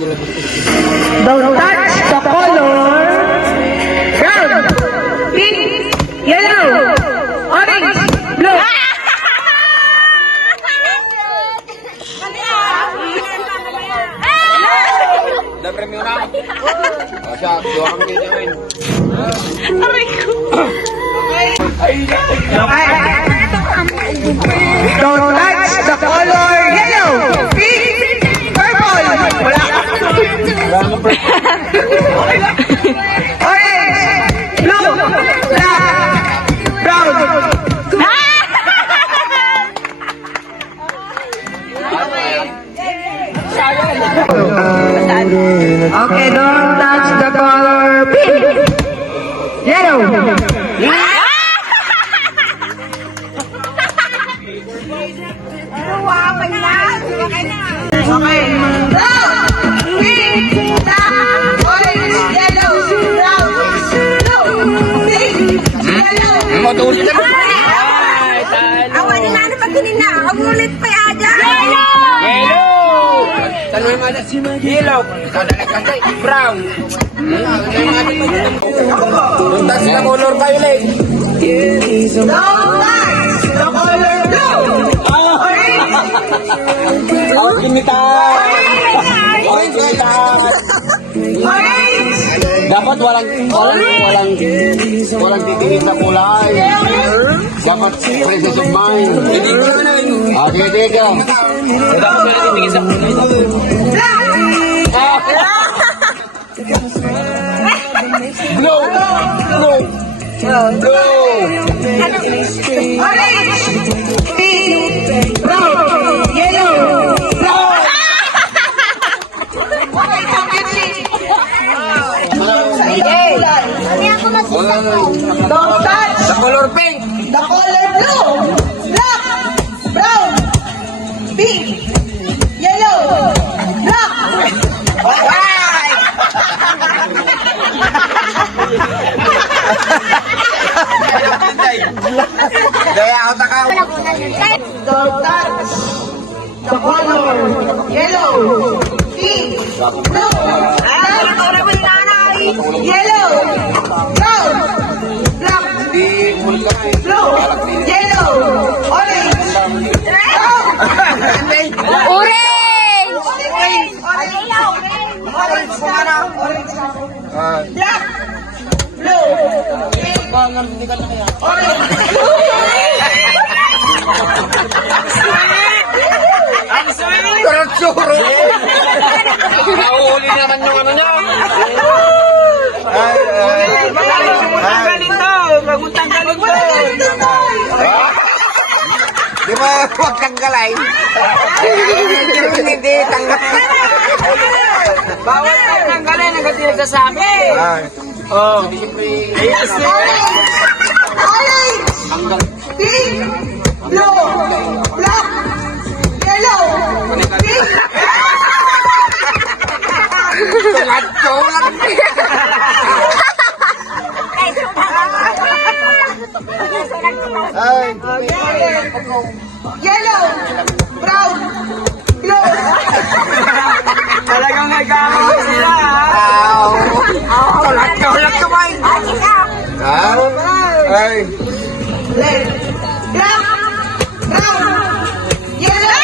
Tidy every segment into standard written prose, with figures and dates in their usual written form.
Don't touch the color. Brown, pink, yellow, orange, blue. Ada premium na. O siya, doon kami kayo gawin. Aray ko. Don't touch the color yellow, pink, purple. Wala. Orange, blue, black, brown. Okay, don't touch the color pink, yellow. Okay. Brown, pink, black, orange, yellow, brown, blue, pink, yellow. Matuloy na. Awan ni nana pag kinina, ang ulit pa aja. Yellow! Saan mo yung mga yellow? Ikaw na nagkantay. Brown. Tuntas na color violet. Don't touch the color blue, orange, Orange limitan. Orange limitan. orange, Dapat walang titingin sa kulay. Dapat presence of mind. Hindi ko na yun. Okay, ka. Dapat walang titingin sa kulay. Blue. Blue. Blue. orange, pink, brown, yellow, brown. Don't touch Sa color pink. the color blue, black, brown, pink, yellow, black. Gaya ako takaw. Don't touch the color yellow, pink, blue, yellow, brown, black, Di mulit ka na eh. blue, yellow, orange, brown, orange, black, blue, pink, orange. Karatsuro. Nauuli naman yung ano niya. Tanggalin to! Huwag tanggalin to! Di ba huwag tanggalay? Hindi tanggal. Bawal tanggalin ang kasi nagsasabi! Oh. Orange! Pink! Blue! Black! Yellow! Pink! Yellow! Brown! Blue! Talagang nagkakaroon sila. Tulak ka ba? Ay. Red! Black! Brown! Yellow!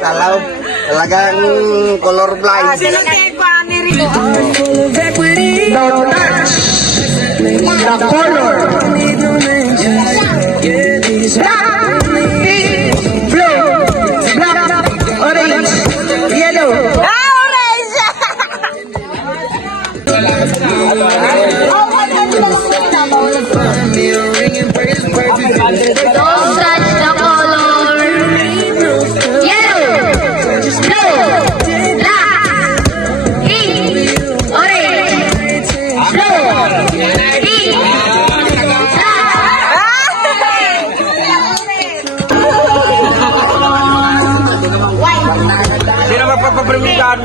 Talaw. Talagang color blind. Don't touch the color black, pink, blue, black, orange, yellow. Don't touch the color yellow, blue, black, pink, orange, blue, pink, Sino magpapaprimitan?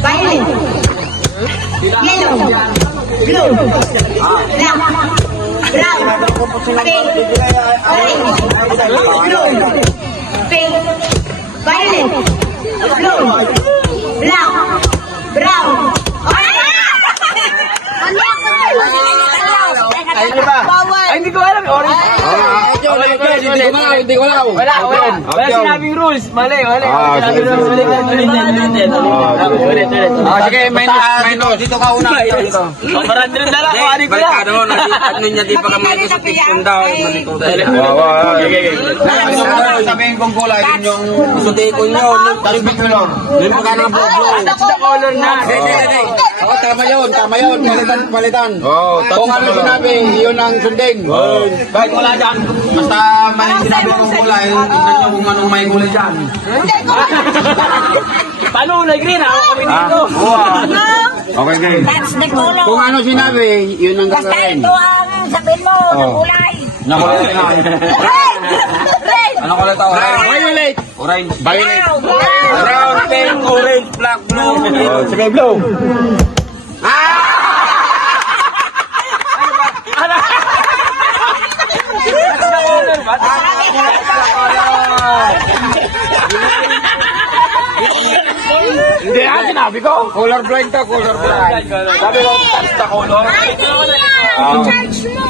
Violet, yellow, blue, black, brown, Pink. Violet. Blue. Black. Brown. Ano ba? Ay, hindi ko alam. Orange. Hindi ko alam. Wala sinabing rules. Mali. Sinabing rules. Ulit. Sige, minus. Dito ka una. Parang doon na lang. Kuhanin ko lang. Ano niya, di pa kami gusto tipon daw. Sabihin kong kulay, yun yung sutikon nyo. Tasbik nyo lang. Yung pagka ng blue. Sa color na. Oo, tama yun. Palitan. Kung ano sinabi, yun ang sundin. Kahit wala dyan, basta may sinabi kong kulay, tingnan nyo kung anong may kulay dyan. Paano na green? Ako kami dito. Okay, game. That's the color. Kung ano sinabi, yun ang Basta gagawin. ito ang sabihin mo na kulay. Nakulay na. Red! Red! Ano kulay tao? Violet. Orange. Violet. Brown, pink, orange, black, blue. Sige, blue. Hindi sinabi ko. Color blind to, color blind. Sabi ko, touch the color. Ay, charge mo!